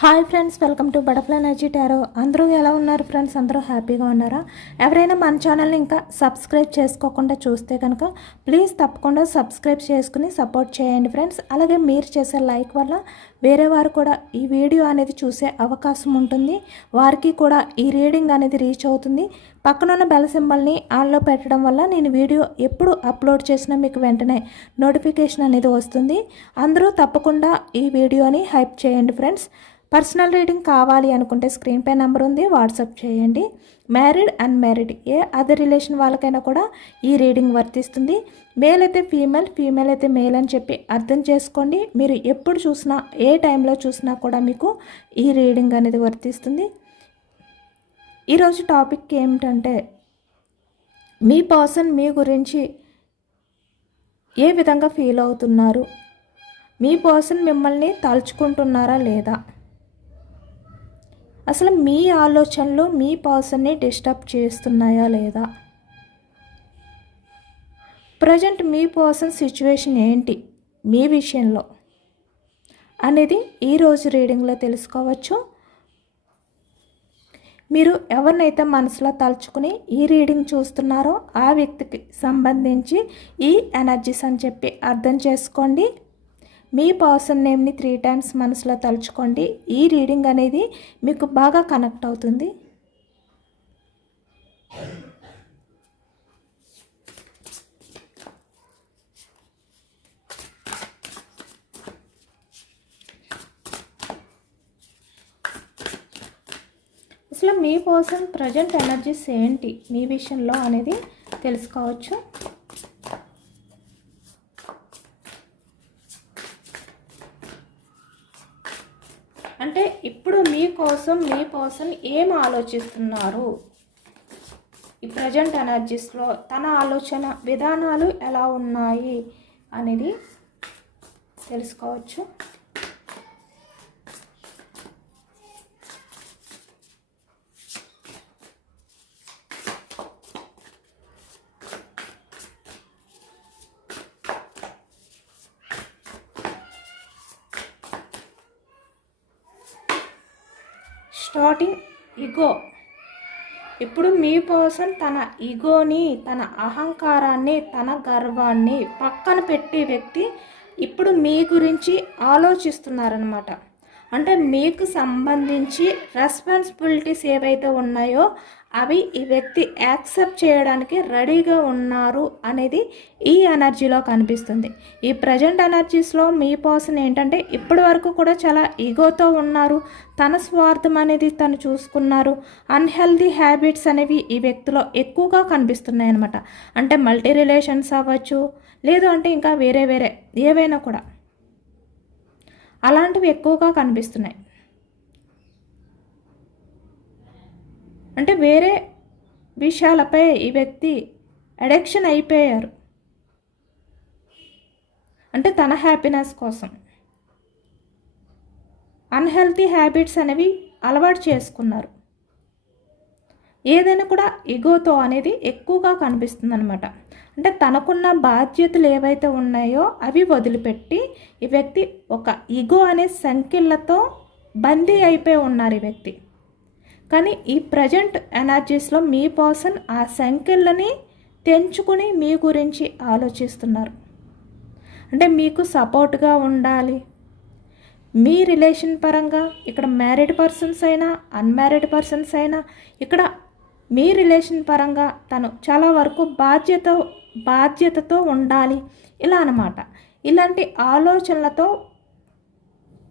Hi friends, welcome to butterfly energy tarot. అందరూ ఎలా ఉన్నారు ఫ్రెండ్స్? అందరూ హ్యాపీగా ఉన్నారా? ఎవరైనా మన ఛానల్ని ఇంకా సబ్స్క్రైబ్ చేసుకోకుండా చూస్తే కనుక ప్లీజ్ తప్పకుండా సబ్స్క్రైబ్ చేసుకుని సపోర్ట్ చేయండి ఫ్రెండ్స్. అలాగే మీరు చేసే లైక్ వల్ల వేరే వారు కూడా ఈ వీడియో అనేది చూసే అవకాశం ఉంటుంది. వారికి కూడా ఈ రీడింగ్ అనేది రీచ్ అవుతుంది. పక్కనున్న బెల్ సింబల్ని ఆన్లో పెట్టడం వల్ల నేను వీడియో ఎప్పుడు అప్లోడ్ చేసినా మీకు వెంటనే నోటిఫికేషన్ అనేది వస్తుంది. అందరూ తప్పకుండా ఈ వీడియోని హైప్ చేయండి ఫ్రెండ్స్. పర్సనల్ రీడింగ్ కావాలి అనుకుంటే స్క్రీన్ పై నెంబర్ ఉంది, వాట్సాప్ చేయండి. మ్యారీడ్ అన్మ్యారీడ్ ఏ అదర్ రిలేషన్ వాళ్ళకైనా కూడా ఈ రీడింగ్ వర్తిస్తుంది. మేల్ అయితే ఫీమేల్, ఫీమేల్ అయితే మేల్ అని చెప్పి అర్థం చేసుకోండి. మీరు ఎప్పుడు చూసినా ఏ టైంలో చూసినా కూడా మీకు ఈ రీడింగ్ అనేది వర్తిస్తుంది. ఈరోజు టాపిక్ ఏమిటంటే మీ పర్సన్ మీ గురించి ఏ విధంగా ఫీల్ అవుతున్నారు, మీ పర్సన్ మిమ్మల్ని తలుచుకుంటున్నారా లేదా, అసలు మీ ఆలోచనలు మీ పర్సన్ని డిస్టర్బ్ చేస్తున్నాయా లేదా, ప్రజెంట్ మీ పర్సన్ సిచ్యువేషన్ ఏంటి మీ విషయంలో అనేది ఈరోజు రీడింగ్లో తెలుసుకోవచ్చు. మీరు ఎవరినైతే మనసులో తలుచుకుని ఈ రీడింగ్ చూస్తున్నారో ఆ వ్యక్తికి సంబంధించి ఈ ఎనర్జీస్ అని చెప్పి అర్థం చేసుకోండి. మీ పర్సన్ నేమ్ని 3 times మనసులో తలుచుకోండి. ఈ రీడింగ్ అనేది మీకు బాగా కనెక్ట్ అవుతుంది. అసలు మీ పర్సన్ ప్రజెంట్ ఎనర్జీస్ ఏంటి మీ విషయంలో అనేది తెలుసుకోవచ్చు. అంటే ఇప్పుడు మీకోసం మీ పర్సన్ ఏం ఆలోచిస్తున్నారు, ఈ ప్రజెంట్ ఎనర్జీస్లో తన ఆలోచన విధానాలు ఎలా ఉన్నాయి అనేది తెలుసుకోవచ్చు. Starting ego. ఇప్పుడు మీ పర్సన్ తన ఈగోని, తన అహంకారాన్ని, తన గర్వాన్ని పక్కన పెట్టే వ్యక్తి ఇప్పుడు మీ గురించి ఆలోచిస్తున్నారనమాట. అంటే మీకు సంబంధించి రెస్పాన్సిబిలిటీస్ ఏవైతే ఉన్నాయో అవి ఈ వ్యక్తి యాక్సెప్ట్ చేయడానికి రెడీగా ఉన్నారు అనేది ఈ ఎనర్జీలో కనిపిస్తుంది. ఈ ప్రజెంట్ ఎనర్జీస్లో మీ పర్సన్ ఏంటంటే ఇప్పటి వరకు కూడా చాలా ఈగోతో ఉన్నారు, తన స్వార్థం అనేది తను చూసుకున్నారు. అన్హెల్దీ హ్యాబిట్స్ అనేవి ఈ వ్యక్తిలో ఎక్కువగా కనిపిస్తున్నాయి అన్నమాట. అంటే మల్టీ రిలేషన్స్ అవ్వచ్చు, లేదు అంటే ఇంకా వేరే వేరే ఏవైనా కూడా అలాంటివి ఎక్కువగా కనిపిస్తున్నాయి. అంటే వేరే విషయాలపై ఈ వ్యక్తి అడిక్షన్ అయిపోయారు. అంటే తన హ్యాపీనెస్ కోసం అన్హెల్తీ హ్యాబిట్స్ అనేవి అలవాటు చేసుకున్నారు. ఏదైనా కూడా ఈగోతో అనేది ఎక్కువగా కనిపిస్తుంది అనమాట. అంటే తనకున్న బాధ్యతలు ఏవైతే ఉన్నాయో అవి వదిలిపెట్టి ఈ వ్యక్తి ఒక ఈగో అనే సంఖ్యలతో బందీ అయిపోయి ఉన్నారు ఈ వ్యక్తి. కానీ ఈ ప్రజెంట్ ఎనర్జీస్లో మీ పర్సన్ ఆ సంఖ్యలని తెంచుకుని మీ గురించి ఆలోచిస్తున్నారు. అంటే మీకు సపోర్ట్గా ఉండాలి. మీ రిలేషన్ పరంగా ఇక్కడ మ్యారీడ్ పర్సన్స్ అయినా అన్మ్యారీడ్ పర్సన్స్ అయినా ఇక్కడ మీ రిలేషన్ పరంగా తను చాలా వరకు బాధ్యతతో ఉండాలి ఇలా అన్నమాట. ఇలాంటి ఆలోచనలతో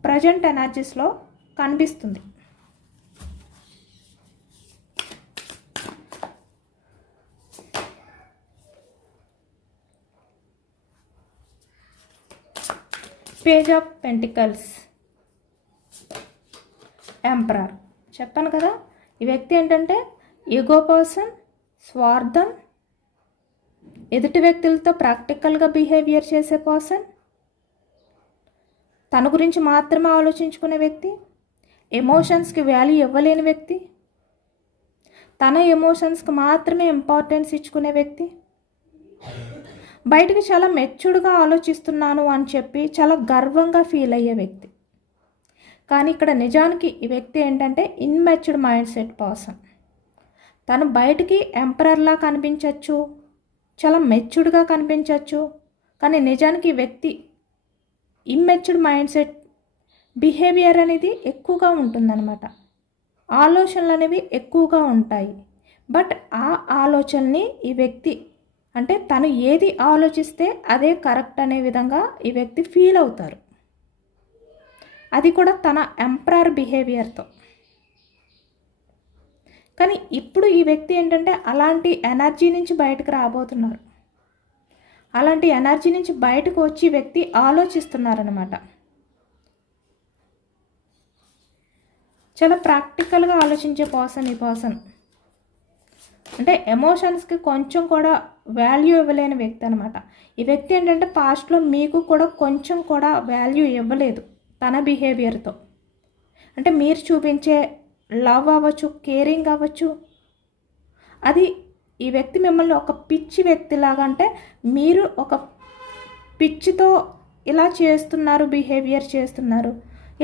ప్రజెంట్ ఎనర్జీస్లో కనిపిస్తుంది. Page of pentacles, emperor. చెప్పాను కదా, ఈ వ్యక్తి ఏంటంటే ఈగో పర్సన్, స్వార్థం, ఎదుటి వ్యక్తులతో ప్రాక్టికల్గా బిహేవియర్ చేసే పర్సన్, తన గురించి మాత్రమే ఆలోచించుకునే వ్యక్తి, ఎమోషన్స్కి వాల్యూ ఇవ్వలేని వ్యక్తి, తన ఎమోషన్స్కి మాత్రమే ఇంపార్టెన్స్ ఇచ్చుకునే వ్యక్తి, బయటకు చాలా మెచ్యూర్డ్గా ఆలోచిస్తున్నాను అని చెప్పి చాలా గర్వంగా ఫీల్ అయ్యే వ్యక్తి. కానీ ఇక్కడ నిజానికి ఈ వ్యక్తి ఏంటంటే ఇన్మెచ్యూర్డ్ మైండ్ సెట్ పర్సన్. తను బయటికి ఎంపరర్లా కనిపించవచ్చు, చాలా మెచ్యూర్డ్గా కనిపించవచ్చు, కానీ నిజానికి ఈ వ్యక్తి ఇమ్మెచ్యూర్డ్ మైండ్ సెట్ బిహేవియర్ అనేది ఎక్కువగా ఉంటుందన్నమాట. ఆలోచనలు అనేవి ఎక్కువగా ఉంటాయి. బట్ ఆ ఆలోచనని ఈ వ్యక్తి అంటే తను ఏది ఆలోచిస్తే అదే కరెక్ట్ అనే విధంగా ఈ వ్యక్తి ఫీల్ అవుతారు. అది కూడా తన ఎంపరర్ బిహేవియర్తో. కానీ ఇప్పుడు ఈ వ్యక్తి ఏంటంటే అలాంటి ఎనర్జీ నుంచి బయటకు రాబోతున్నారు. అలాంటి ఎనర్జీ నుంచి బయటకు వచ్చి వ్యక్తి ఆలోచిస్తున్నారనమాట. చాలా ప్రాక్టికల్గా ఆలోచించే పర్సన్ ఈ పర్సన్. అంటే ఎమోషన్స్కి కొంచెం కూడా వాల్యూ ఇవ్వలేని వ్యక్తి అనమాట. ఈ వ్యక్తి ఏంటంటే పాస్ట్లో మీకు కూడా కొంచెం కూడా వాల్యూ ఇవ్వలేదు తన బిహేవియర్తో. అంటే మీరు చూపించే లవ్ అవ్వచ్చు, కేరింగ్ అవ్వచ్చు, అది ఈ వ్యక్తి మిమ్మల్ని ఒక పిచ్చి వ్యక్తిలాగా, అంటే మీరు ఒక పిచ్చితో ఇలా చేస్తున్నారు, బిహేవియర్ చేస్తున్నారు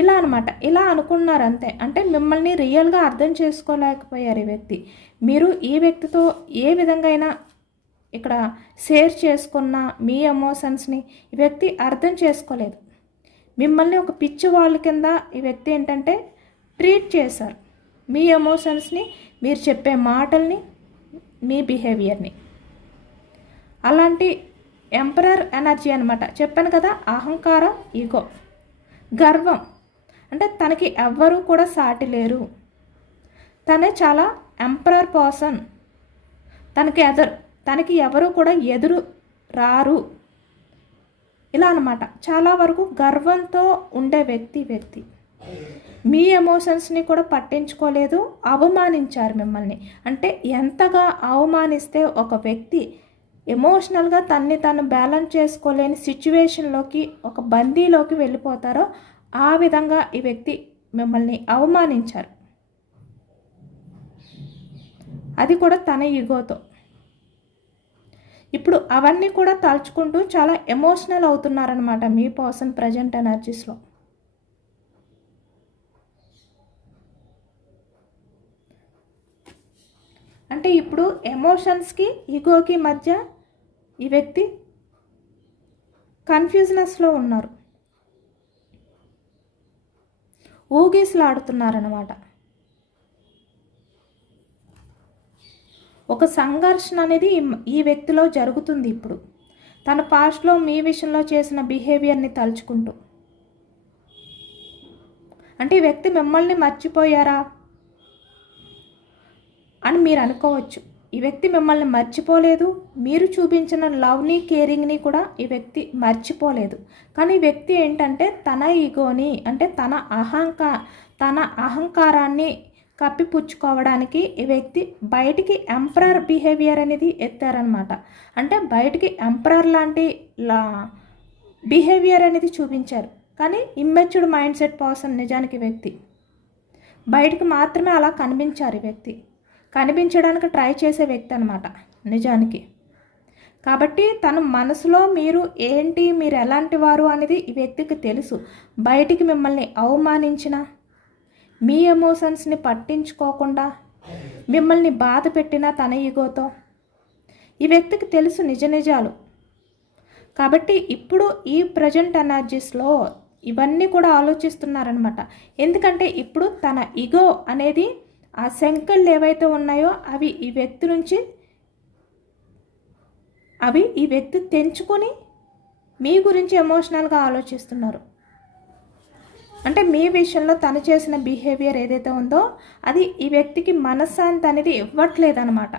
ఇలా అనమాట. ఇలా అనుకున్నారు అంతే. అంటే మిమ్మల్ని రియల్గా అర్థం చేసుకోలేకపోయారు ఈ వ్యక్తి. మీరు ఈ వ్యక్తితో ఏ విధంగా అయినా ఇక్కడ షేర్ చేసుకున్న మీ ఎమోషన్స్ని ఈ వ్యక్తి అర్థం చేసుకోలేదు. మిమ్మల్ని ఒక పిచ్చి వాళ్ళ కింద ఈ వ్యక్తి ఏంటంటే ట్రీట్ చేశారు. మీ ఎమోషన్స్ని, మీరు చెప్పే మాటల్ని, మీ బిహేవియర్ని. అలాంటి ఎంపరర్ ఎనర్జీ అనమాట. చెప్పాను కదా, అహంకారం, ఈగో, గర్వం. అంటే తనకి ఎవ్వరూ కూడా సాటి లేరు, తనే చాలా ఎంపరర్ పర్సన్, తనకి ఎవరు కూడా ఎదురు రారు, ఇలా అనమాట. చాలా వరకు గర్వంతో ఉండే వ్యక్తి మీ ఎమోషన్స్ని కూడా పట్టించుకోలేదు, అవమానించారు మిమ్మల్ని. అంటే ఎంతగా అవమానిస్తే ఒక వ్యక్తి ఎమోషనల్గా తను బ్యాలెన్స్ చేసుకోలేని సిచ్యువేషన్లోకి, ఒక బందీలోకి వెళ్ళిపోతారో ఆ విధంగా ఈ వ్యక్తి మిమ్మల్ని అవమానించారు. అది కూడా తన ఈగోతో. ఇప్పుడు అవన్నీ కూడా తలుచుకుంటూ చాలా ఎమోషనల్ అవుతున్నారనమాట మీ పర్సన్ ప్రజెంట్ ఎనర్జీస్లో. అంటే ఇప్పుడు ఎమోషన్స్కి ఈగోకి మధ్య ఈ వ్యక్తి కన్ఫ్యూజనెస్లో ఉన్నారు, ఊగిసలాడుతున్నారనమాట. ఒక సంఘర్షణ అనేది ఈ వ్యక్తిలో జరుగుతుంది ఇప్పుడు. తన పాస్ట్లో మీ విషయంలో చేసిన బిహేవియర్ని తలుచుకుంటూ. అంటే ఈ వ్యక్తి మిమ్మల్ని మర్చిపోయారా అని మీరు అనుకోవచ్చు. ఈ వ్యక్తి మిమ్మల్ని మర్చిపోలేదు, మీరు చూపించిన లవ్ని, కేరింగ్ని కూడా ఈ వ్యక్తి మర్చిపోలేదు. కానీ ఈ వ్యక్తి ఏంటంటే తన ఈగోని, అంటే తన అహంకారాన్ని కప్పిపుచ్చుకోవడానికి ఈ వ్యక్తి బయటికి ఎంపరర్ బిహేవియర్ అనేది ఎత్తారనమాట. అంటే బయటికి ఎంపరర్ లాంటి బిహేవియర్ అనేది చూపించారు. కానీ ఇమ్మెచ్యూర్డ్ మైండ్ సెట్ పర్సన్ నిజానికి వ్యక్తి బయటికి మాత్రమే అలా కనిపించారు. ఈ వ్యక్తి కనిపించడానికి ట్రై చేసే వ్యక్తి అనమాట నిజానికి. కాబట్టి తన మనసులో మీరు ఏంటి, మీరు ఎలాంటి వారు అనేది ఈ వ్యక్తికి తెలుసు. బయటికి మిమ్మల్ని అవమానించిన, మీ ఎమోషన్స్ని పట్టించుకోకుండా మిమ్మల్ని బాధ పెట్టిన తన ఈగోతో ఈ వ్యక్తికి తెలుసు నిజాలు. కాబట్టి ఇప్పుడు ఈ ప్రజెంట్ ఎనర్జీస్లో ఇవన్నీ కూడా ఆలోచిస్తున్నారనమాట. ఎందుకంటే ఇప్పుడు తన ఈగో అనేది, ఆ సంఖ్యలు ఏవైతే ఉన్నాయో అవి ఈ వ్యక్తి తెంచుకొని మీ గురించి ఎమోషనల్గా ఆలోచిస్తున్నారు. అంటే మీ విషయంలో తను చేసిన బిహేవియర్ ఏదైతే ఉందో అది ఈ వ్యక్తికి మనశ్శాంతి అనేది ఇవ్వట్లేదన్నమాట.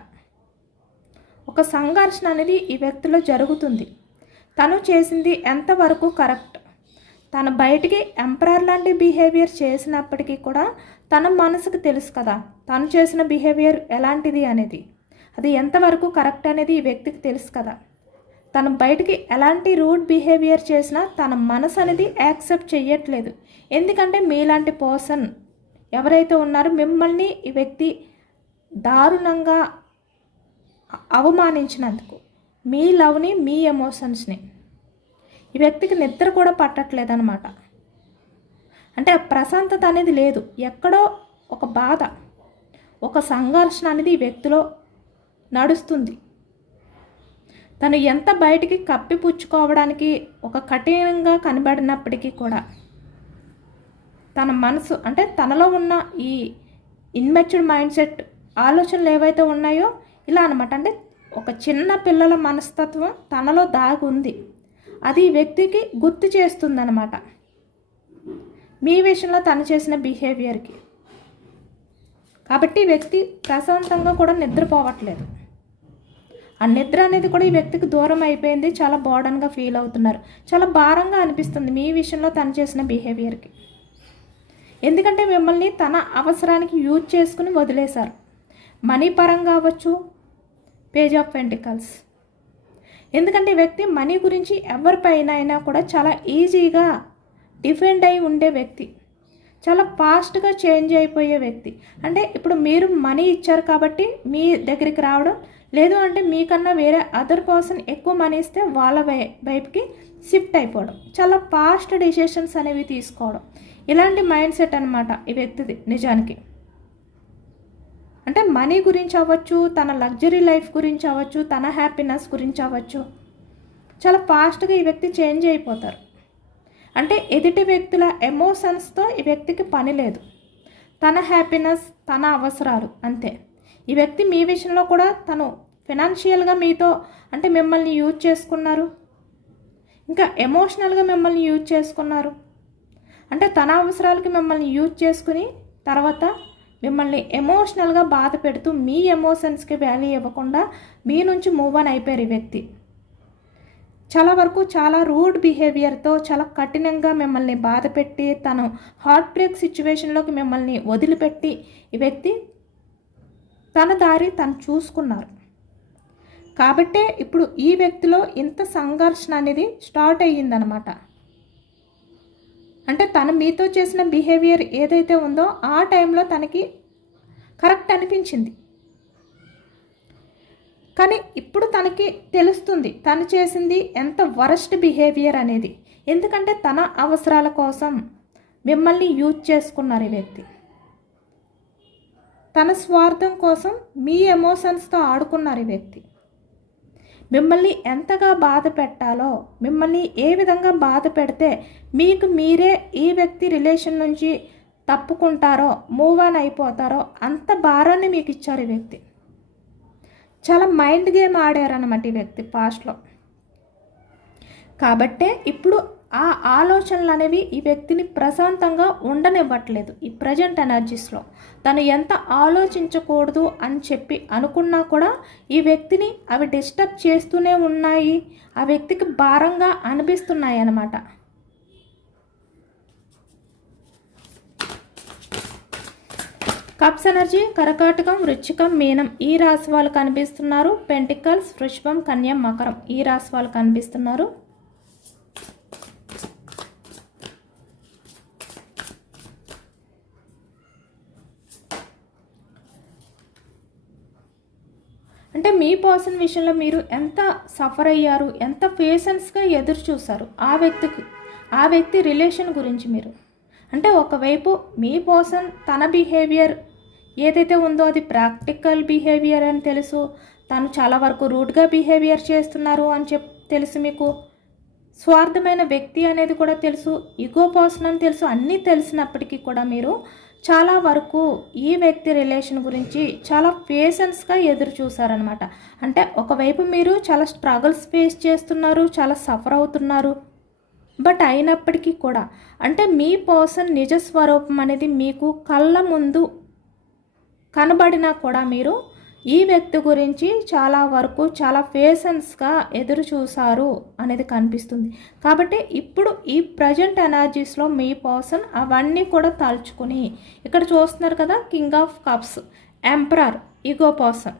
ఒక సంఘర్షణ అనేది ఈ వ్యక్తిలో జరుగుతుంది. తను చేసింది ఎంతవరకు కరెక్ట్, తను బయటికి ఎంపరర్ లాంటి బిహేవియర్ చేసినప్పటికీ కూడా తన మనసుకు తెలుసు కదా తను చేసిన బిహేవియర్ ఎలాంటిది అనేది, అది ఎంతవరకు కరెక్ట్ అనేది ఈ వ్యక్తికి తెలుసు కదా. తను బయటికి ఎలాంటి రూడ్ బిహేవియర్ చేసినా తన మనసు అనేది యాక్సెప్ట్ చేయట్లేదు. ఎందుకంటే మీలాంటి పర్సన్ ఎవరైతే ఉన్నారో మిమ్మల్ని ఈ వ్యక్తి దారుణంగా అవమానించినందుకు, మీ లవ్ని, మీ ఎమోషన్స్ని ఈ వ్యక్తికి నిద్ర కూడా పట్టట్లేదన్నమాట. అంటే ప్రశాంతత అనేది లేదు, ఎక్కడో ఒక బాధ, ఒక సంఘర్షణ అనేది ఈ వ్యక్తిలో నడుస్తుంది. తను ఎంత బయటికి కప్పిపుచ్చుకోవడానికి ఒక కఠినంగా కనబడినప్పటికీ కూడా తన మనసు అంటే తనలో ఉన్న ఈ ఇన్మెచ్యూర్డ్ మైండ్ సెట్ ఆలోచనలు ఏవైతే ఉన్నాయో ఇలా అనమాట. అంటే ఒక చిన్న పిల్లల మనస్తత్వం తనలో దాగి ఉంది, అది ఈ వ్యక్తికి గుర్తు చేస్తుందన్నమాట మీ విషయంలో తను చేసిన బిహేవియర్కి. కాబట్టి ఈ వ్యక్తి ప్రశాంతంగా కూడా నిద్రపోవట్లేదు. ఆ నిద్ర అనేది కూడా ఈ వ్యక్తికి దూరం అయిపోయింది, చాలా బర్డన్గా ఫీల్ అవుతున్నారు, చాలా భారంగా అనిపిస్తుంది మీ విషయంలో తను చేసిన బిహేవియర్కి. ఎందుకంటే మిమ్మల్ని తన అవసరానికి యూజ్ చేసుకుని వదిలేశారు. మనీ పరంగా అవ్వచ్చు, పేజ్ ఆఫ్ పెంటికల్స్. ఎందుకంటే ఈ వ్యక్తి మనీ గురించి ఎవరిపైన అయినా కూడా చాలా ఈజీగా డిఫెండ్ అయి ఉండే వ్యక్తి, చాలా ఫాస్ట్గా చేంజ్ అయిపోయే వ్యక్తి. అంటే ఇప్పుడు మీరు మనీ ఇచ్చారు కాబట్టి మీ దగ్గరికి రావడం, లేదు అంటే మీకన్నా వేరే అదర్ పర్సన్ ఎక్కువ మనీ ఇస్తే వాళ్ళ వైపుకి షిఫ్ట్ అయిపోవడం, చాలా ఫాస్ట్ డెసిషన్స్ అనేవి తీసుకోవడం, ఇలాంటి మైండ్ సెట్ అనమాట ఈ వ్యక్తిది నిజానికి. అంటే మనీ గురించి అవ్వచ్చు, తన లగ్జరీ లైఫ్ గురించి అవ్వచ్చు, తన హ్యాపీనెస్ గురించి అవ్వచ్చు, చాలా ఫాస్ట్గా ఈ వ్యక్తి చేంజ్ అయిపోతారు. అంటే ఎదుటి వ్యక్తుల ఎమోషన్స్తో ఈ వ్యక్తికి పని లేదు, తన హ్యాపీనెస్, తన అవసరాలు అంతే. ఈ వ్యక్తి మీ విషయంలో కూడా తను ఫినాన్షియల్గా మీతో అంటే మిమ్మల్ని యూజ్ చేసుకున్నారు, ఇంకా ఎమోషనల్గా మిమ్మల్ని యూజ్ చేసుకున్నారు. అంటే తన అవసరాలకి మిమ్మల్ని యూజ్ చేసుకుని తర్వాత మిమ్మల్ని ఎమోషనల్గా బాధ పెడుతూ మీ ఎమోషన్స్కి వాల్యూ ఇవ్వకుండా మీ నుంచి మూవ్ ఆన్ అయిపోయారు ఈ వ్యక్తి. చాలా వరకు చాలా రూడ్ బిహేవియర్తో చాలా కఠినంగా మిమ్మల్ని బాధ పెట్టి తను హార్ట్ బ్రేక్ సిచ్యువేషన్లోకి మిమ్మల్ని వదిలిపెట్టి ఈ వ్యక్తి తన దారి తను చూసుకున్నారు. కాబట్టే ఇప్పుడు ఈ వ్యక్తిలో ఇంత సంఘర్షణ అనేది స్టార్ట్ అయ్యిందనమాట. అంటే తను మీతో చేసిన బిహేవియర్ ఏదైతే ఉందో ఆ టైంలో తనకి కరెక్ట్ అనిపించింది, కానీ ఇప్పుడు తనకి తెలుస్తుంది తను చేసింది ఎంత వరస్ట్ బిహేవియర్ అనేది. ఎందుకంటే తన అవసరాల కోసం మిమ్మల్ని యూజ్ చేసుకున్నారు ఈ వ్యక్తి, తన స్వార్థం కోసం మీ ఎమోషన్స్తో ఆడుకున్నారు ఈ వ్యక్తి. మిమ్మల్ని ఎంతగా బాధ పెట్టాలో, మిమ్మల్ని ఏ విధంగా బాధ పెడితే మీకు మీరే ఈ వ్యక్తి రిలేషన్ నుంచి తప్పుకుంటారో, మూవ్ ఆన్ అయిపోతారో అంత భారాన్ని మీకు ఇచ్చారు ఈ వ్యక్తి. చాలా మైండ్ గేమ్ ఆడారన్నమాట ఈ వ్యక్తి పాస్ట్లో. కాబట్టే ఇప్పుడు ఆ ఆలోచనలు అనేవి ఈ వ్యక్తిని ప్రశాంతంగా ఉండనివ్వట్లేదు. ఈ ప్రజెంట్ ఎనర్జీస్లో తను ఎంత ఆలోచించకూడదు అని చెప్పి అనుకున్నా కూడా ఈ వ్యక్తిని అవి డిస్టర్బ్ చేస్తూనే ఉన్నాయి, ఆ వ్యక్తికి భారంగా అనిపిస్తున్నాయి అన్నమాట. కప్స్ ఎనర్జీ కర్కాటకం, వృశ్చికం, మీనం ఈ రాశి వాళ్ళు కనిపిస్తున్నారు. పెంటికల్స్, వృషభం, కన్య, మకరం ఈ రాశి వాళ్ళు కనిపిస్తున్నారు. అంటే మీ పర్సన్ విషయంలో మీరు ఎంత సఫర్ అయ్యారు, ఎంత పేషెన్స్గా ఎదురు చూశారు ఆ వ్యక్తి రిలేషన్ గురించి మీరు. అంటే ఒకవైపు మీ పర్సన్ తన బిహేవియర్ ఏదైతే ఉందో అది ప్రాక్టికల్ బిహేవియర్ అని తెలుసు, తను చాలా వరకు రూడ్గా బిహేవియర్ చేస్తున్నారు అని తెలుసు, మీకు స్వార్థమైన వ్యక్తి అనేది కూడా తెలుసు, ఈగో పర్సన్ అని తెలుసు. అన్నీ తెలిసినప్పటికీ కూడా మీరు చాలా వరకు ఈ వ్యక్తి రిలేషన్ గురించి చాలా పేషెన్స్గా ఎదురు చూసారనమాట. అంటే ఒకవైపు మీరు చాలా స్ట్రగుల్స్ ఫేస్ చేస్తున్నారు, చాలా సఫర్ అవుతున్నారు, బట్ అయినప్పటికీ కూడా అంటే మీ పర్సన్ నిజ స్వరూపం అనేది మీకు కళ్ళ ముందు కనబడినా కూడా మీరు ఈ వ్యక్తి గురించి చాలా వరకు చాలా పేషెన్స్గా ఎదురు చూసారు అనేది కనిపిస్తుంది. కాబట్టి ఇప్పుడు ఈ ప్రజెంట్ ఎనర్జీస్లో మీ పర్సన్ అవన్నీ కూడా తలుచుకుని ఇక్కడ చూస్తున్నారు కదా, king of cups, emperor, ego person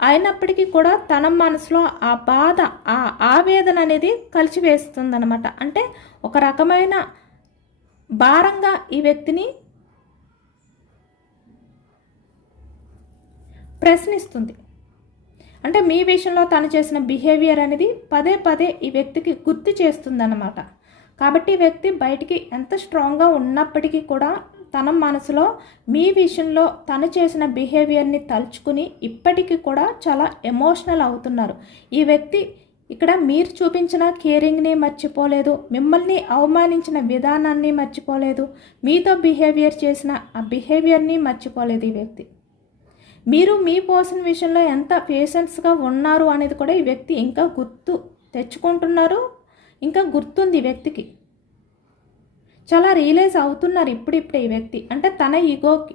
అయినప్పటికీ కూడా తన మనసులో ఆ బాధ, ఆ ఆవేదన అనేది కలిచివేస్తుందన్నమాట. అంటే ఒక రకమైన భారంగా ఈ వ్యక్తిని ప్రశ్నిస్తుంది. అంటే మీ విషయంలో తను చేసిన బిహేవియర్ అనేది పదే పదే ఈ వ్యక్తికి గుర్తు చేస్తుందన్నమాట. కాబట్టి ఈ వ్యక్తి బయటికి ఎంత స్ట్రాంగ్గా ఉన్నప్పటికీ కూడా తన మనసులో మీ విషయంలో తను చేసిన బిహేవియర్ని తలుచుకుని ఇప్పటికీ కూడా చాలా ఎమోషనల్ అవుతున్నారు. ఈ వ్యక్తి ఇక్కడ మీరు చూపించిన కేరింగ్ని మర్చిపోలేదు, మిమ్మల్ని అవమానించిన విధానాన్ని మర్చిపోలేదు, మీతో బిహేవియర్ చేసిన ఆ బిహేవియర్ని మర్చిపోలేదు ఈ వ్యక్తి. మీరు మీ పర్సన్ విషయంలో ఎంత పేషెన్స్గా ఉన్నారు అనేది కూడా ఈ వ్యక్తి ఇంకా గుర్తు తెచ్చుకుంటున్నారు, ఇంకా గుర్తుంది ఈ వ్యక్తికి. చాలా రియలైజ్ అవుతున్నారు ఇప్పుడిప్పుడే ఈ వ్యక్తి. అంటే తన ఈగోకి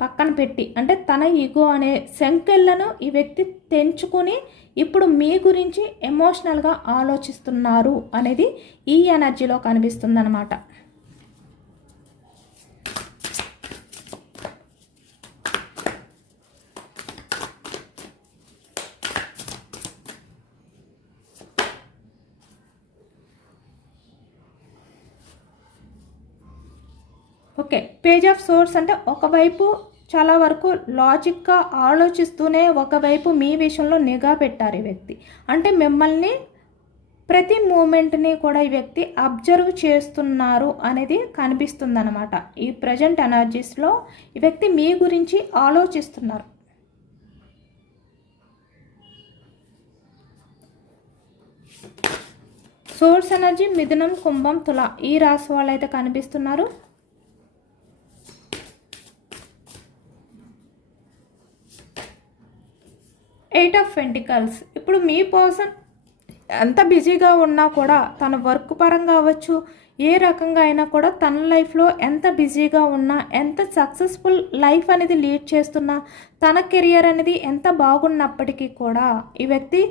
పక్కన పెట్టి, అంటే తన ఈగో అనే సంకెళ్ళను ఈ వ్యక్తి తెంచుకొని ఇప్పుడు మీ గురించి ఎమోషనల్గా ఆలోచిస్తున్నారు అనేది ఈ ఎనర్జీలో కనిపిస్తుందన్నమాట. ఓకే, పేజ్ ఆఫ్ సోర్స్ అంటే ఒకవైపు చాలా వరకు లాజిక్గా ఆలోచిస్తూనే ఒకవైపు మీ విషయంలో నిఘా పెట్టారు ఈ వ్యక్తి. అంటే మిమ్మల్ని ప్రతి మూమెంట్ని కూడా ఈ వ్యక్తి అబ్జర్వ్ చేస్తున్నారు అనేది కనిపిస్తుందన్నమాట. ఈ ప్రజెంట్ ఎనర్జీస్లో ఈ వ్యక్తి మీ గురించి ఆలోచిస్తున్నారు. సోర్స్ ఎనర్జీ మిథునం, కుంభం, తుల ఈ రాశి వాళ్ళు అయితే కనిపిస్తున్నారు. Eight of pentacles. ఇప్పుడు మీ పర్సన్ ఎంత బిజీగా ఉన్నా కూడా తన వర్క్ పరంగా అవ్వచ్చు, ఏ రకంగా అయినా కూడా తన లైఫ్లో ఎంత బిజీగా ఉన్నా, ఎంత సక్సెస్ఫుల్ లైఫ్ అనేది లీడ్ చేస్తున్నా, తన కెరియర్ అనేది ఎంత బాగున్నప్పటికీ కూడా ఈ వ్యక్తి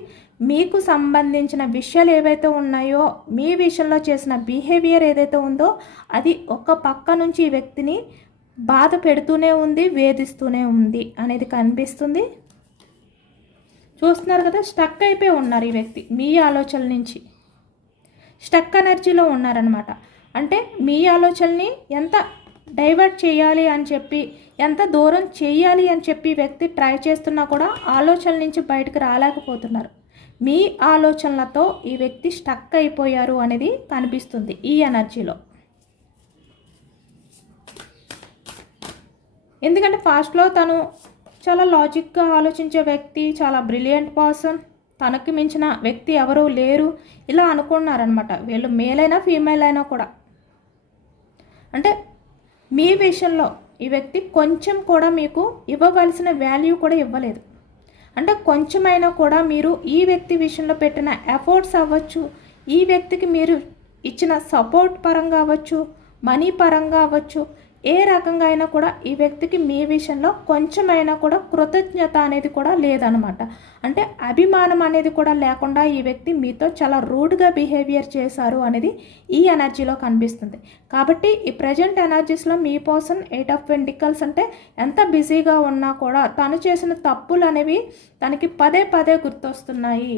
మీకు సంబంధించిన విషయాలు ఏవైతే ఉన్నాయో, మీ విషయంలో చేసిన బిహేవియర్ ఏదైతే ఉందో అది ఒక పక్క నుంచి ఈ వ్యక్తిని బాధ పెడుతూనే ఉంది, వేధిస్తూనే ఉంది అనేది కనిపిస్తుంది. చూస్తున్నారు కదా, స్టక్ అయిపోయి ఉన్నారు ఈ వ్యక్తి. మీ ఆలోచనల నుంచి స్టక్ ఎనర్జీలో ఉన్నారనమాట. అంటే మీ ఆలోచనని ఎంత డైవర్ట్ చేయాలి అని చెప్పి, ఎంత దూరం చేయాలి అని చెప్పి వ్యక్తి ట్రై చేస్తున్నా కూడా ఆలోచనల నుంచి బయటకు రాలేకపోతున్నారు. మీ ఆలోచనలతో ఈ వ్యక్తి స్టక్ అయిపోయారు అనేది కనిపిస్తుంది ఈ ఎనర్జీలో. ఎందుకంటే ఫాస్ట్లో తను చాలా లాజిక్గా ఆలోచించే వ్యక్తి, చాలా బ్రిలియంట్ పర్సన్, తనకి మించిన వ్యక్తి ఎవరూ లేరు ఇలా అనుకున్నారనమాట. వీళ్ళు మేల్ అయినా ఫీమేల్ అయినా కూడా. అంటే మీ విషయంలో ఈ వ్యక్తి కొంచెం కూడా మీకు ఇవ్వవలసిన వాల్యూ కూడా ఇవ్వలేదు. అంటే కొంచెమైనా కూడా మీరు ఈ వ్యక్తి విషయంలో పెట్టిన ఎఫర్ట్స్ అవ్వచ్చు, ఈ వ్యక్తికి మీరు ఇచ్చిన సపోర్ట్ పరంగా అవ్వచ్చు, మనీ పరంగా అవ్వచ్చు, ఏ రకంగా అయినా కూడా ఈ వ్యక్తికి మీ విషయంలో కొంచెమైనా కూడా కృతజ్ఞత అనేది కూడా లేదనమాట. అంటే అభిమానం అనేది కూడా లేకుండా ఈ వ్యక్తి మీతో చాలా రూడ్గా బిహేవియర్ చేశారు అనేది ఈ ఎనర్జీలో కనిపిస్తుంది. కాబట్టి ఈ ప్రజెంట్ ఎనర్జీస్లో మీ పర్సన్ ఎయిట్ ఆఫ్ పెంటికల్స్ అంటే ఎంత బిజీగా ఉన్నా కూడా తను చేసిన తప్పులు అనేవి తనకి పదే పదే గుర్తొస్తున్నాయి.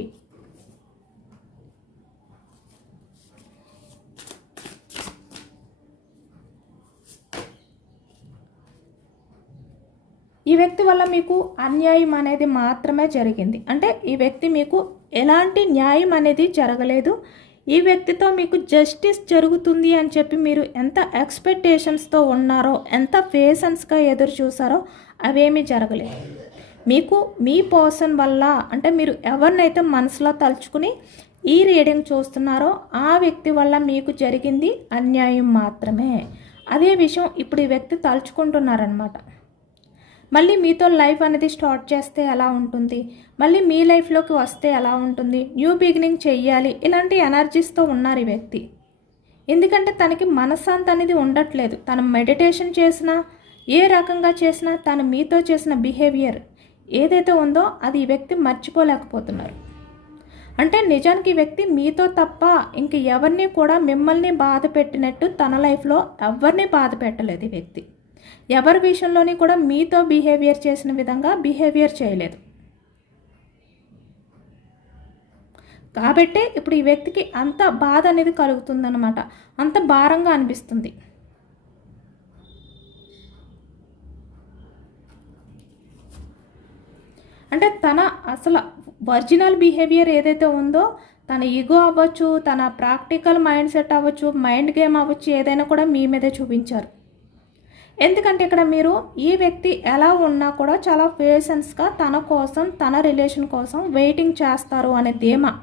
ఈ వ్యక్తి వల్ల మీకు అన్యాయం అనేది మాత్రమే జరిగింది. అంటే ఈ వ్యక్తి మీకు ఎలాంటి న్యాయం అనేది జరగలేదు. ఈ వ్యక్తితో మీకు జస్టిస్ జరుగుతుంది అని చెప్పి మీరు ఎంత ఎక్స్పెక్టేషన్స్తో ఉన్నారో, ఎంత పేషెన్స్గా ఎదురు చూసారో అవేమీ జరగలేదు. మీకు మీ పర్సన్ వల్ల, అంటే మీరు ఎవరినైతే మనసులో తలుచుకుని ఈ రీడింగ్ చూస్తున్నారో ఆ వ్యక్తి వల్ల మీకు జరిగింది అన్యాయం మాత్రమే. అదే విషయం ఇప్పుడు ఈ వ్యక్తి తలుచుకుంటున్నారనమాట. మళ్ళీ మీతో లైఫ్ అనేది స్టార్ట్ చేస్తే ఎలా ఉంటుంది, మళ్ళీ మీ లైఫ్లోకి వస్తే ఎలా ఉంటుంది, న్యూ బిగినింగ్ చెయ్యాలి, ఇలాంటి ఎనర్జీస్తో ఉన్నారు ఈ వ్యక్తి. ఎందుకంటే తనకి మనశ్శాంతి అనేది ఉండట్లేదు. తను మెడిటేషన్ చేసినా, ఏ రకంగా చేసినా, తను మీతో చేసిన బిహేవియర్ ఏదైతే ఉందో అది ఈ వ్యక్తి మర్చిపోలేకపోతున్నారు. అంటే నిజానికి ఈ వ్యక్తి మీతో తప్ప ఇంక ఎవరిని కూడా మిమ్మల్ని బాధ పెట్టినట్టు తన లైఫ్లో ఎవరిని బాధ పెట్టలేదు ఈ వ్యక్తి. ఎవరి విషయంలోని కూడా మీతో బిహేవియర్ చేసిన విధంగా బిహేవియర్ చేయలేదు. కాబట్టి ఇప్పుడు ఈ వ్యక్తికి అంత బాధ అనేది కలుగుతుందన్నమాట, అంత భారంగా అనిపిస్తుంది. అంటే తన అసలు ఒరిజినల్ బిహేవియర్ ఏదైతే ఉందో తన ఈగో అవ్వచ్చు, తన ప్రాక్టికల్ మైండ్ సెట్ అవ్వచ్చు, మైండ్ గేమ్ అవ్వచ్చు, ఏదైనా కూడా మీ మీదే చూపించారు. ఎందుకంటే ఇక్కడ మీరు ఈ వ్యక్తి ఎలా ఉన్నా కూడా చాలా పేషెన్స్గా తన కోసం, తన రిలేషన్ కోసం వెయిటింగ్ చేస్తారు అనే ధీమా.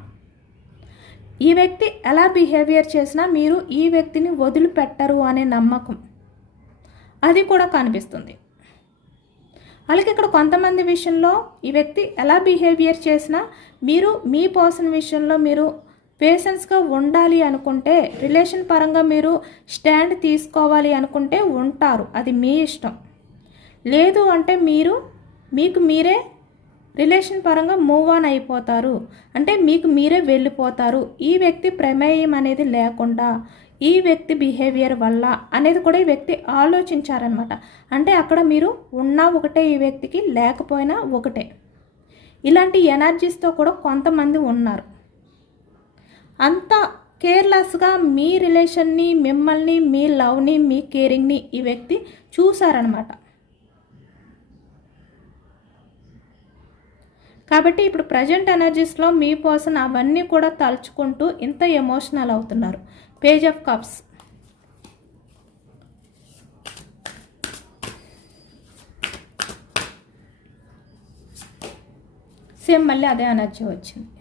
ఈ వ్యక్తి ఎలా బిహేవియర్ చేసినా మీరు ఈ వ్యక్తిని వదిలిపెట్టరు అనే నమ్మకం అది కూడా కనిపిస్తుంది. అలాగే ఇక్కడ కొంతమంది విషయంలో ఈ వ్యక్తి ఎలా బిహేవియర్ చేసినా మీరు మీ పర్సన్ విషయంలో మీరు పేషెన్స్గా ఉండాలి అనుకుంటే, రిలేషన్ పరంగా మీరు స్టాండ్ తీసుకోవాలి అనుకుంటే ఉంటారు, అది మీ ఇష్టం. లేదు అంటే మీకు మీరే రిలేషన్ పరంగా మూవ్ ఆన్ అయిపోతారు, అంటే మీకు మీరే వెళ్ళిపోతారు. ఈ వ్యక్తి ప్రమేయం అనేది లేకుండా ఈ వ్యక్తి బిహేవియర్ వల్ల అనేది కూడా ఈ వ్యక్తి ఆలోచించారనమాట. అంటే అక్కడ మీరు ఉన్నా ఒకటే, ఈ వ్యక్తికి లేకపోయినా ఒకటే. ఇలాంటి ఎనర్జీస్తో కూడా కొంతమంది ఉన్నారు. అంత కేర్లెస్గా మీ రిలేషన్ని, మిమ్మల్ని, మీ లవ్ని, మీ కేరింగ్ని ఈ వ్యక్తి చూసారనమాట. కాబట్టి ఇప్పుడు ప్రజెంట్ ఎనర్జీస్లో మీ పర్సన్ అవన్నీ కూడా తలుచుకుంటూ ఇంత ఎమోషనల్ అవుతున్నారు. పేజ్ ఆఫ్ కప్స్, సేమ్ మళ్ళీ అదే ఎనర్జీ వచ్చింది.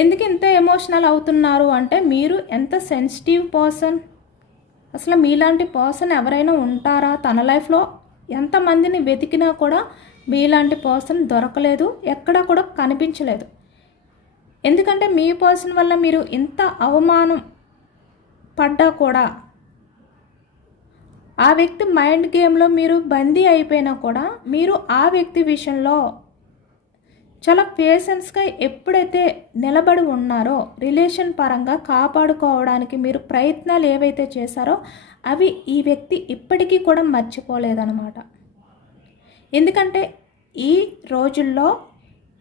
ఎందుకు ఇంత ఎమోషనల్ అవుతున్నారు అంటే మీరు ఎంత సెన్సిటివ్ పర్సన్. అసలు మీలాంటి పర్సన్ ఎవరైనా ఉంటారా తన లైఫ్లో? ఎంతమందిని వెతికినా కూడా మీలాంటి పర్సన్ దొరకలేదు, ఎక్కడా కూడా కనిపించలేదు. ఎందుకంటే మీ పర్సన్ వల్ల మీరు ఇంత అవమానం పడ్డా కూడా, ఆ వ్యక్తి మైండ్ గేమ్లో మీరు బందీ అయిపోయినా కూడా మీరు ఆ వ్యక్తి విషయంలో చాలా పేషెన్స్గా ఎప్పుడైతే నిలబడి ఉన్నారో, రిలేషన్ పరంగా కాపాడుకోవడానికి మీరు ప్రయత్నాలు ఏవైతే చేశారో అవి ఈ వ్యక్తి ఇప్పటికీ కూడా మర్చిపోలేదన్నమాట. ఎందుకంటే ఈ రోజుల్లో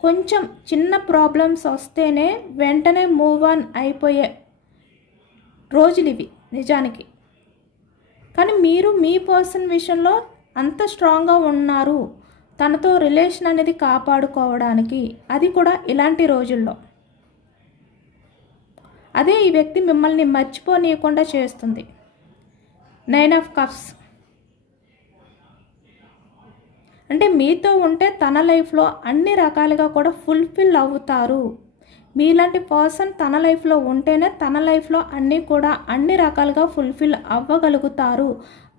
కొంచెం చిన్న ప్రాబ్లమ్స్ వస్తేనే వెంటనే మూవ్ ఆన్ అయిపోయే రోజులు ఇవి నిజానికి. కానీ మీరు మీ పర్సన్ విషయంలో అంత స్ట్రాంగ్గా ఉన్నారు తనతో రిలేషన్ అనేది కాపాడుకోవడానికి, అది కూడా ఇలాంటి రోజుల్లో. అదే ఈ వ్యక్తి మిమ్మల్ని మర్చిపోనీయకుండా చేస్తుంది. 9 ఆఫ్ కప్స్ అంటే మీతో ఉంటే తన లైఫ్లో అన్ని రకాలుగా కూడా ఫుల్ఫిల్ అవుతారు. మీలాంటి పర్సన్ తన లైఫ్లో ఉంటేనే తన లైఫ్లో అన్ని రకాలుగా ఫుల్ఫిల్ అవ్వగలుగుతారు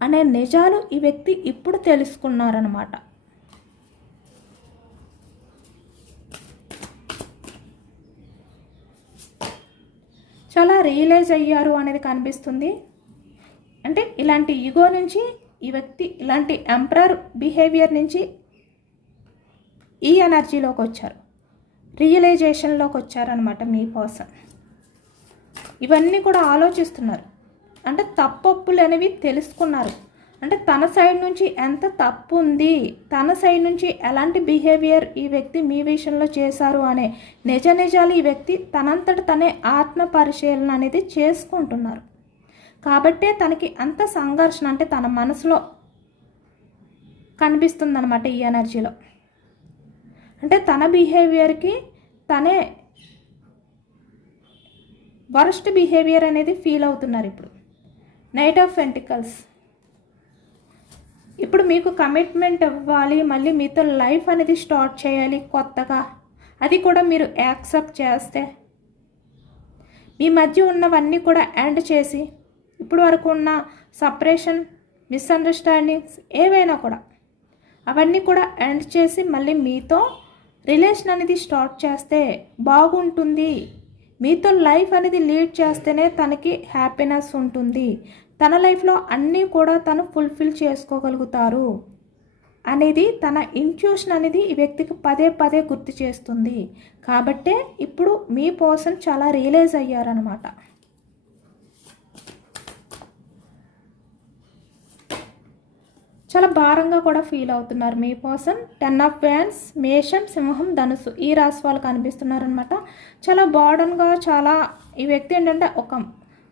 అనే నిజాలు ఈ వ్యక్తి ఇప్పుడు తెలుసుకున్నారనమాట. చాలా రియలైజ్ అయ్యారు అనేది కనిపిస్తుంది. అంటే ఇలాంటి ఈగో నుంచి ఈ వ్యక్తి, ఇలాంటి ఎంపరర్ బిహేవియర్ నుంచి ఈ ఎనర్జీలోకి వచ్చారు, రియలైజేషన్లోకి వచ్చారనమాట మీ పర్సన్. ఇవన్నీ కూడా ఆలోచిస్తున్నారు, అంటే తప్పొప్పులు అనేవి తెలుసుకున్నారు. అంటే తన సైడ్ నుంచి ఎంత తప్పు ఉంది, తన సైడ్ నుంచి ఎలాంటి బిహేవియర్ ఈ వ్యక్తి మీ విషయంలో చేశారు అనే నిజాలు ఈ వ్యక్తి తనంతట తనే ఆత్మ పరిశీలన అనేది చేసుకుంటున్నారు. కాబట్టే తనకి అంత సంఘర్షణ అంటే తన మనసులో కనిపిస్తుందన్నమాట ఈ ఎనర్జీలో. అంటే తన బిహేవియర్కి తనే వరస్ట్ బిహేవియర్ అనేది ఫీల్ అవుతున్నారు ఇప్పుడు. నైట్ ఆఫ్ పెంటికల్స్, ఇప్పుడు మీకు కమిట్మెంట్ ఇవ్వాలి, మళ్ళీ మీతో లైఫ్ అనేది స్టార్ట్ చేయాలి కొత్తగా, అది కూడా మీరు యాక్సెప్ట్ చేస్తే మీ మధ్య ఉన్నవన్నీ కూడా ఎండ్ చేసి, ఇప్పుడు వరకు ఉన్న సపరేషన్, మిస్అండర్స్టాండింగ్స్ ఏవైనా కూడా అవన్నీ కూడా ఎండ్ చేసి మళ్ళీ మీతో రిలేషన్ అనేది స్టార్ట్ చేస్తే బాగుంటుంది. మీతో లైఫ్ అనేది లీడ్ చేస్తేనే తనకి హ్యాపీనెస్ ఉంటుంది, తన లైఫ్లో అన్నీ కూడా తను ఫుల్ఫిల్ చేసుకోగలుగుతారు అనేది తన ఇంట్యూషన్ అనేది ఈ వ్యక్తికి పదే పదే గుర్తు చేస్తుంది. కాబట్టే ఇప్పుడు మీ పర్సన్ చాలా రియలైజ్ అయ్యారనమాట. చాలా భారంగా కూడా ఫీల్ అవుతున్నారు మీ పర్సన్. 10 ఆఫ్ వ్యాండ్స్, మేషం, సింహం, ధనుసు ఈ రాశి వాళ్ళు కనిపిస్తున్నారనమాట. చాలా బార్డన్గా, చాలా ఈ వ్యక్తి ఏంటంటే ఒక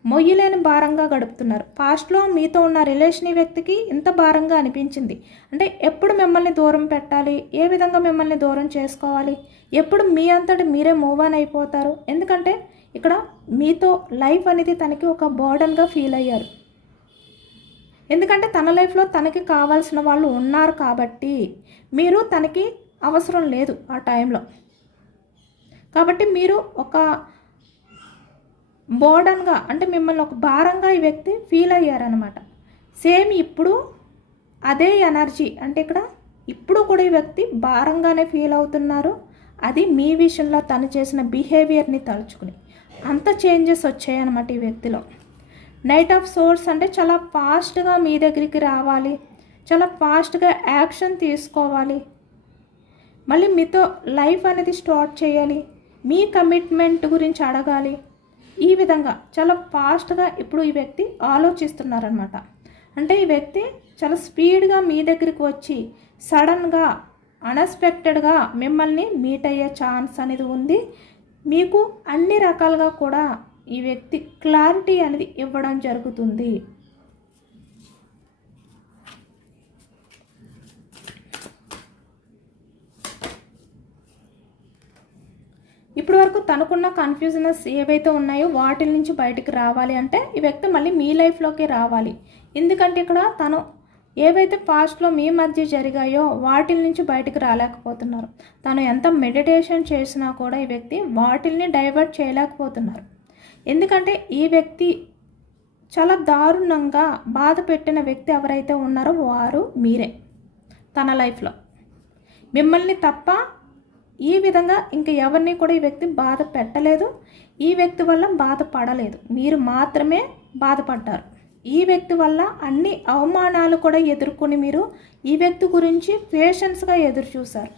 మొయ్యలేని భారంగా గడుపుతున్నారు. పాస్ట్లో మీతో ఉన్న రిలేషన్ వ్యక్తికి ఇంత భారంగా అనిపించింది. అంటే ఎప్పుడు మిమ్మల్ని దూరం పెట్టాలి, ఏ విధంగా మిమ్మల్ని దూరం చేసుకోవాలి, ఎప్పుడు మీ అంతటి మీరే మూవ్ ఆన్ అయిపోతారు. ఎందుకంటే ఇక్కడ మీతో లైఫ్ అనేది తనకి ఒక బర్డన్గా ఫీల్ అయ్యారు. ఎందుకంటే తన లైఫ్లో తనకి కావాల్సిన వాళ్ళు ఉన్నారు కాబట్టి మీరు తనకి అవసరం లేదు ఆ టైంలో. కాబట్టి మీరు ఒక బర్డన్గా అంటే మిమ్మల్ని ఒక భారంగా ఈ వ్యక్తి ఫీల్ అయ్యారనమాట. సేమ్ ఇప్పుడు అదే ఎనర్జీ అంటే ఇక్కడ ఇప్పుడు కూడా ఈ వ్యక్తి భారంగానే ఫీల్ అవుతున్నారు. అది మీ విషయంలో తను చేసిన బిహేవియర్ని తలుచుకుని అంత చేంజెస్ వచ్చాయన్నమాట ఈ వ్యక్తిలో. నైట్ ఆఫ్ సోర్స్ అంటే చాలా ఫాస్ట్గా మీ దగ్గరికి రావాలి, చాలా ఫాస్ట్గా యాక్షన్ తీసుకోవాలి, మళ్ళీ మీతో లైఫ్ అనేది స్టార్ట్ చేయాలి, మీ కమిట్మెంట్ గురించి అడగాలి. ఈ విధంగా చాలా ఫాస్ట్గా ఇప్పుడు ఈ వ్యక్తి ఆలోచిస్తున్నారనమాట. అంటే ఈ వ్యక్తి చాలా స్పీడ్గా మీ దగ్గరికి వచ్చి సడన్గా అన్ఎక్స్పెక్టెడ్గా మిమ్మల్ని మీట్ అయ్యే ఛాన్స్ అనేది ఉంది. మీకు అన్ని రకాలుగా కూడా ఈ వ్యక్తి క్లారిటీ అనేది ఇవ్వడం జరుగుతుంది. ఇప్పటి వరకు తనకున్న కన్ఫ్యూజనెస్ ఏవైతే ఉన్నాయో వాటి నుంచి బయటికి రావాలి అంటే ఈ వ్యక్తి మళ్ళీ మీ లైఫ్లోకి రావాలి. ఎందుకంటే ఇక్కడ తను ఏవైతే పాస్ట్లో మీ మధ్య జరిగాయో వాటి నుంచి బయటికి రాలేకపోతున్నారు. తను ఎంత మెడిటేషన్ చేసినా కూడా ఈ వ్యక్తి వాటిల్ని డైవర్ట్ చేయలేకపోతున్నారు. ఎందుకంటే ఈ వ్యక్తి చాలా దారుణంగా బాధ పెట్టిన వ్యక్తి ఎవరైతే ఉన్నారో వారు మీరే. తన లైఫ్లో మిమ్మల్ని తప్ప ఈ విధంగా ఇంకా ఎవరిని కూడా ఈ వ్యక్తి బాధ పెట్టలేదు. ఈ వ్యక్తి వల్ల బాధపడలేదు, మీరు మాత్రమే బాధపడ్డారు. ఈ వ్యక్తి వల్ల అన్ని అవమానాలు కూడా ఎదుర్కొని మీరు ఈ వ్యక్తి గురించి పేషెన్స్గా ఎదురు చూశారు.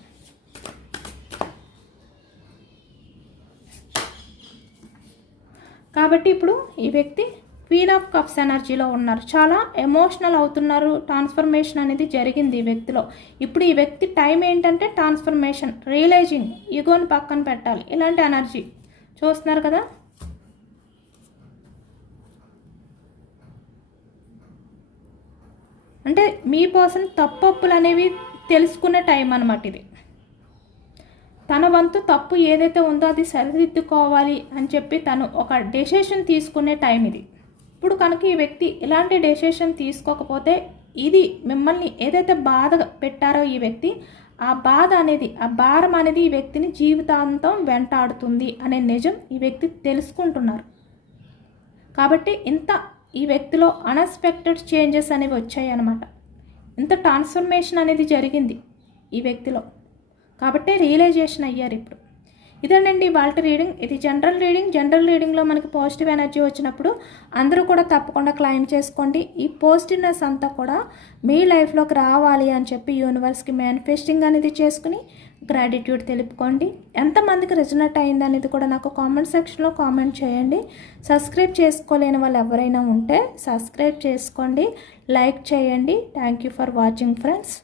కాబట్టి ఇప్పుడు ఈ వ్యక్తి క్వీన్ ఆఫ్ కప్స్ ఎనర్జీలో ఉన్నారు, చాలా ఎమోషనల్ అవుతున్నారు. ట్రాన్స్ఫర్మేషన్ అనేది జరిగింది ఈ వ్యక్తిలో. ఇప్పుడు ఈ వ్యక్తి టైం ఏంటంటే ట్రాన్స్ఫర్మేషన్, రియలైజింగ్, ఈగోని పక్కన పెట్టాలి, ఇలాంటి ఎనర్జీ చూస్తున్నారు కదా. అంటే మీ పర్సన్ తప్పప్పులు అనేవి తెలుసుకునే టైం అన్నమాట ఇది. తన వంతు తప్పు ఏదైతే ఉందో అది సరిదిద్దుకోవాలి అని చెప్పి తను ఒక డెసిషన్ తీసుకునే టైం ఇది. ఇప్పుడు కనుక ఈ వ్యక్తి ఇలాంటి డెసిషన్ తీసుకోకపోతే ఇది మిమ్మల్ని ఏదైతే బాధ పెట్టారో ఈ వ్యక్తి, ఆ బాధ అనేది, ఆ భారం అనేది ఈ వ్యక్తిని జీవితాంతం వెంటాడుతుంది అనే నిజం ఈ వ్యక్తి తెలుసుకుంటున్నారు. కాబట్టి ఈ వ్యక్తిలో అన్ఎక్స్పెక్టెడ్ చేంజెస్ అనేవి వచ్చాయి అన్నమాట. ఇంత ట్రాన్స్ఫర్మేషన్ అనేది జరిగింది ఈ వ్యక్తిలో. కాబట్టి రియలైజేషన్ అయ్యారు ఇప్పుడు. ఇదేనండి వాళ్ళ రీడింగ్. ఇది జనరల్ రీడింగ్. జనరల్ రీడింగ్లో మనకి పాజిటివ్ ఎనర్జీ వచ్చినప్పుడు అందరూ కూడా తప్పకుండా క్లైమ్ చేసుకోండి. ఈ పాజిటివ్నెస్ అంతా కూడా మీ లైఫ్లోకి రావాలి అని చెప్పి యూనివర్స్కి మేనిఫెస్టింగ్ అనేది చేసుకుని గ్రాటిట్యూడ్ తెలుపుకోండి. ఎంతమందికి రిజనెట్ అయింది అనేది కూడా నాకు కామెంట్ సెక్షన్లో కామెంట్ చేయండి. సబ్స్క్రైబ్ చేసుకోలేని వాళ్ళు ఎవరైనా ఉంటే సబ్స్క్రైబ్ చేసుకోండి, లైక్ చేయండి. Thank you for watching friends.